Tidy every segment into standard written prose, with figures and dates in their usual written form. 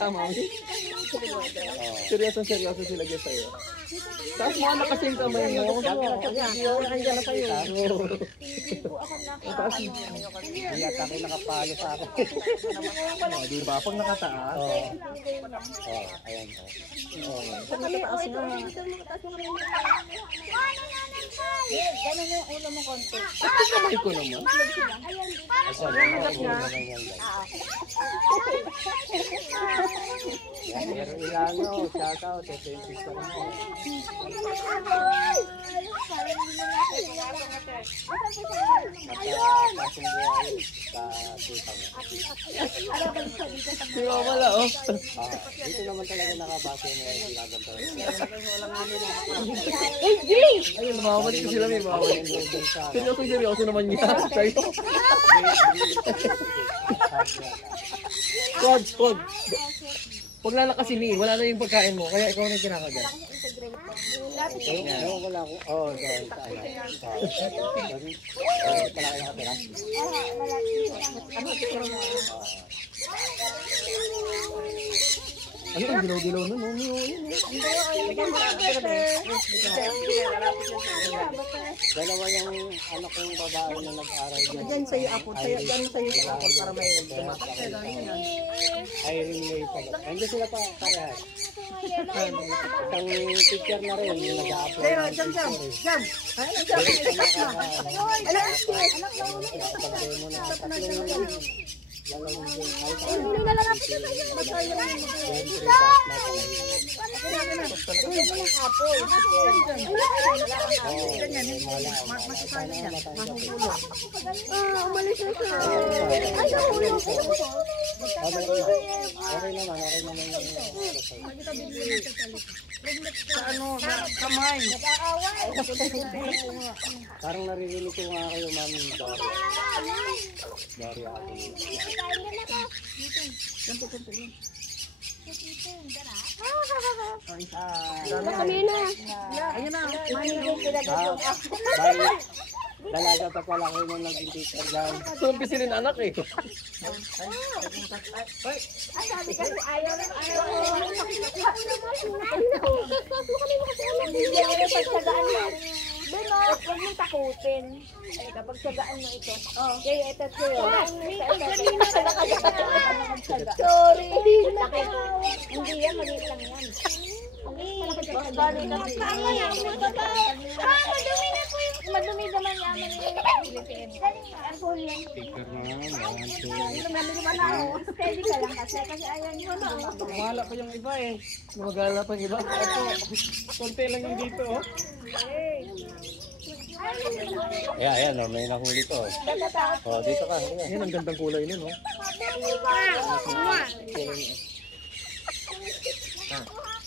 Tama. Seryoso sila guys sa'yo. Tapos mga nakasing kamay mo. Nandiyan na sa'yo. Hindi ata kayo nakapalo sa akin. Diba? Pag nakataas. Ayan. Pag nakataas na. Ganun yung ulo mo konti. Ito kamay ko naman. Pero ilano, shoutout, attention ka lang. Di ba wala oh? Dito naman talaga nakabase na yung ginaganda. Ayun, mamamad ko sila may mamamad. Seryoso naman niya. Sa'yo. Squad. Huwag lalakasin eh. Wala na yung pagkain mo. Kaya ikaw na yung kinakagat. Ewan ko lang ako. Oo, dahil sa ano. Palaki nakatira. Ano ang dilaw-dilaw na? Dalawa yung anak kong babae na nag-aral dyan. Diyan sa'yo ako. Diyan sa'yo ako para may tumatak. Irene May pala. Hindi sila pa parehas. Isang teacher na rin yung nag-a-apply. Pero, jam. Okay naman. Kamay. Parang naririnig ko nga kayo, Mami Dory. Dory ako. Kami na. Ayun na. Dalaga pa pala kayo nung naging teacher dyan. Sumpi silin anak eh. Sabi kasi ayaw. Pagsagaan mo. Beno, huwag mong takutin. Kapag sagaan mo ito. Kaya ito sa'yo. Sorry. Hindi yan, maliit lang yan. Madumi naman yan. Alcohol yan. Teacher naman, Steady ka lang kasi ayaw niyo na. Mahala pa yung iba eh. Gumagala pa yung iba. Konti lang yung dito oh. Ayan, may nahuli to. Dito ka. Yan ang gandang kulay nun oh.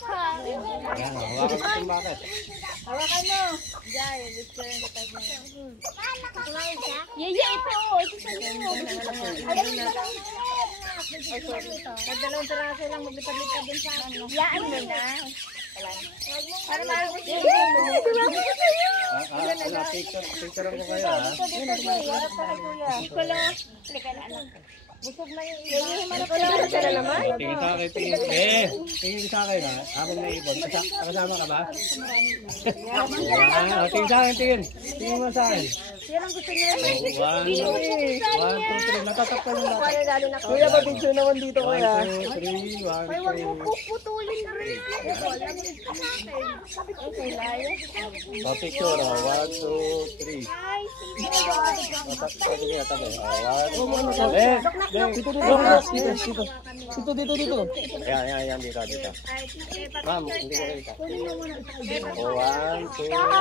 Ayan, hawakan ko itong bakit. Hawakan mo. Jai, gusto yung kapag mo. Yaya, ito. Ito sa inyo. Dalawang taraso lang maglipad-lipad din sa ano. Yaan mo na. Para marami siya. Picture ko kayo ha. Harap ka na kuya. Ikaw lang. Halika na anak. Busog na yung iyo. Tingin sa akin, tingin sa akin ha. Habang may ibon. Kasama ka ba? Tingin sa akin, tingin. Tingin mo sa akin. Yan ang gusto niya. 1, 2, 3. Natatakpan yung lahat. Kuya, pa-picture naman dito kuya. 1, 2, 3, 1, 2. Ay, wag mo puputulin na rin. Pa-picture ha. 1, 2, 3. Dito. Ayan, dito. Ma'am, hindi ko kita. 1, 2, 3.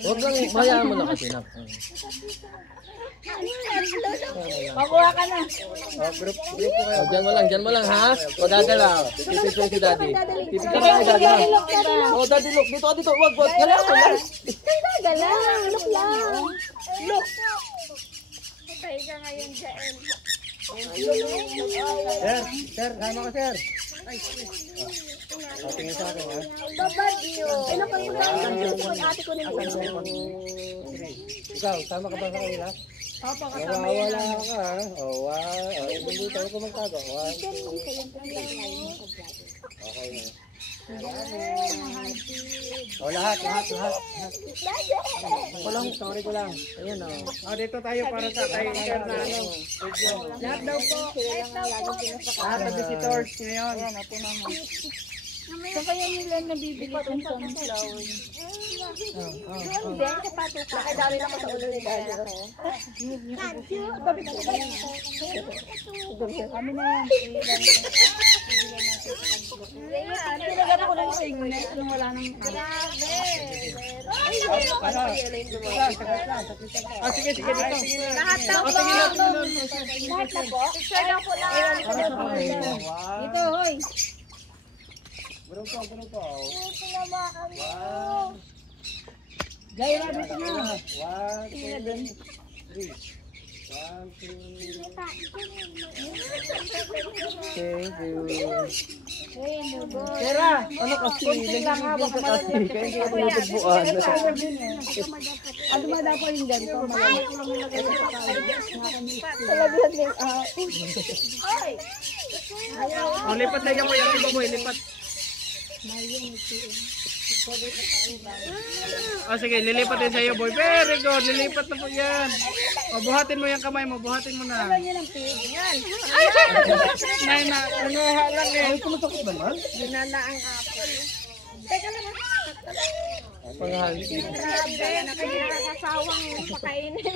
Huwag lang, hayaan mo lang kasi na. Makuha ka na. Group ko kayo. Dyan mo lang ha. Magagalaw. Titignan si daddy. Titignan ka daddy ha. Oh, daddy look. Dito. Wag. Galaw. Gala. Look lang. Look. Patay ka ngayon, Jael. Sir, sama ka sir. Tingin sa akin ha. Babad yun. Ano pa yung ate ko nila? Ikaw, sama ka ba sa kanila? Opo, Wala ka ha. Oh, wow. Hindi tayo ko magtago. Wow. Okay na. Oh, lahat. Walang story ko lang. Ayan oh. Dito tayo para sa tayo sir na ano. Lahat daw po. Lahat ng visitors ngayon. Saan kaya nila nabibili itong sunflower? Doon din, sa patuka. Nakadami lang ko sa ulo ni Dada. Kami na yan. Tinagano ko lang sa ignet nung wala nang... Grabe! Sige, dito. Lahat daw po! Lahat na po? Picture daw po lang. Dito, hoy! Burong ko. Pinamakan mo. Gaya na dito na. 1, 2, 3. 1, 2. Thank you. Tera, ano kasi? Nagiging ka kasi. Kaya hindi ako natagbuan. Ano ba daw po yung ganito? Talagang din. Ay! Oh, lipat na mo yung iba mo, lipat. Oh, sige, lilipat din sa'yo, boy. Very good, lilipat na po yan. O, buhatin mo yung kamay mo, buhatin mo na. Yan ang pig. Yan. Nay na, ano halang eh. Kumasakit naman? Dinala ang apple. Teka lang. Panghangin. Grabe. Nakasawang pakainin.